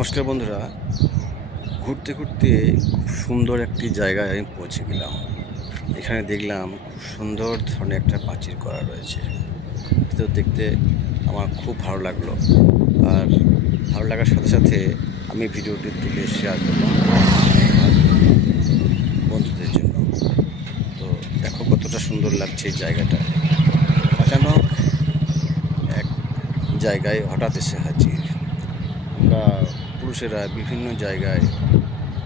নমস্কার বন্ধুরা। ঘুরতে ঘুরতে খুব সুন্দর একটি জায়গায় আমি পৌঁছে গেলাম। এখানে দেখলাম খুব সুন্দর ধরনের একটা প্রাচীর করা রয়েছে। তো দেখতে আমার খুব ভালো লাগল। আর ভালো লাগার সাথে সাথে আমি ভিডিওটি তুলে শেয়ার করলাম বন্ধুদের জন্য। তো দেখো কতটা সুন্দর লাগছে এই জায়গাটা। অচানক এক জায়গায় হঠাৎ এসে হাজির। আমরা পুরুষেরা বিভিন্ন জায়গায়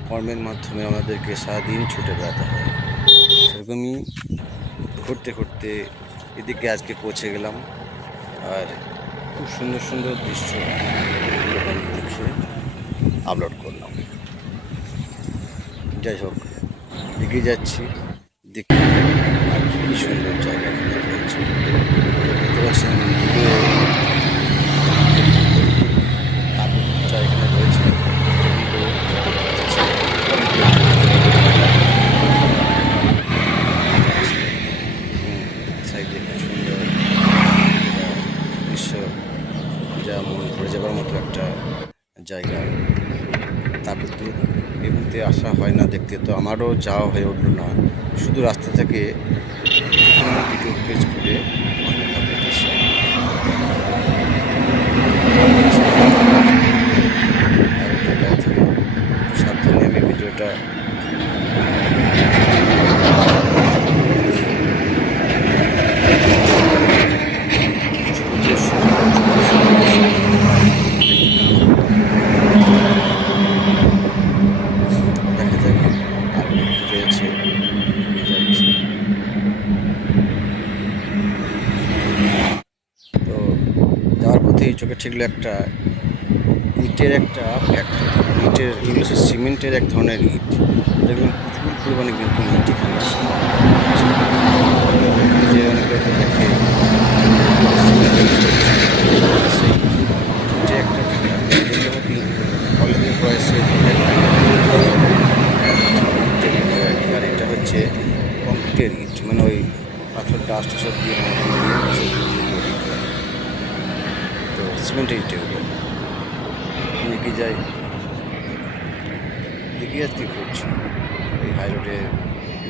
কর্মের মাধ্যমে আমাদেরকে সারাদিন ছুটে বেড়াতে হয়। সেরকমই ঘুরতে ঘুরতে এদিকে আজকে পৌঁছে গেলাম আর খুব সুন্দর সুন্দর দৃশ্য আপলোড করলাম। যাই হোক, এগিয়ে যাচ্ছি, দেখি আর কি সুন্দর জায়গা রয়েছে দেখতে পাচ্ছেন দূরে তাপমাত্রা এখানে রয়েছে সাইডে খুব সুন্দর একটা দৃশ্য যা মন ভরে যাবার মতো একটা জায়গা তা বিদ্যুৎ এমনিতে আসা হয় না দেখতে, তো আমারও যাওয়া হয়ে উঠল না। শুধু রাস্তা থেকে ভিডিও পেজ করে আমাদের মধ্যে এসেছে সাবধানে আমি ভিডিওটা দেখা যাক আর কি রয়েছে এগিয়ে যাচ্ছি। তো যাওয়ার পথে চোখে ঠেকলো একটা ইটের একটা ইটের এগুলো সিমেন্টের এক ধরনের ইট। দেখবেন প্রচুর পরিমাণে কিন্তু ইট এখানে দেখে একটা আর এটা হচ্ছে কংক্রিটের ইট মানে ওই পাথর ডাস্ট সব দিয়ে তো সিমেন্টের ইট এগুলো দেখি যাই? দেখি আর কি করছি এই হাই রোডে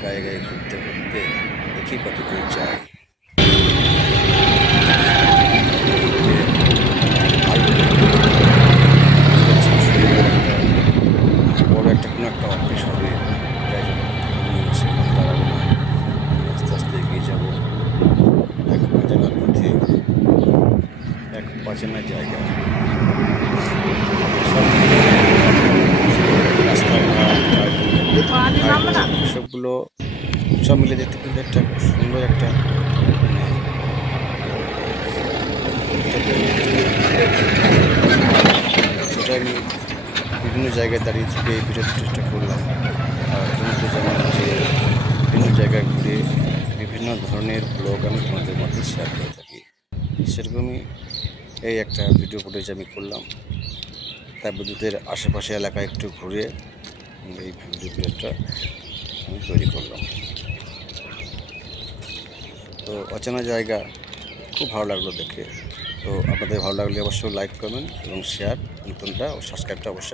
গায়ে গায়ে ঘুরতে ঘুরতে দেখি কত দূর যাই বড় একটা কোনো একটা অফিস হবে তাই জন্য আমি সেখানে দাঁড়াবো না আস্তে আস্তে এগিয়ে যাব এক অজানার পথে এক অচেনা জায়গা। সবগুলো সব মিলে দেখতে কিন্তু একটা সুন্দর একটা সেটা আমি বিভিন্ন জায়গায় দাঁড়িয়ে থেকে এই ভিডিও চেষ্টা করলাম। যে বিভিন্ন জায়গায় ঘুরে বিভিন্ন ধরনের ব্লগ আমি তোমাদের মধ্যে শেয়ার করে থাকি। সেরকমই এই একটা ভিডিও ফুটেজ আমি করলাম। তার বিদ্যুতের আশেপাশে এলাকায় একটু ঘুরে এই ভিডিও প্লেটটা আমি তৈরি করলাম। তো অচেনা জায়গা, খুব ভালো লাগল দেখে। তো আপনাদের ভালো লাগলে অবশ্যই লাইক করবেন এবং শেয়ার নতুনটা ও সাবস্ক্রাইবটা অবশ্যই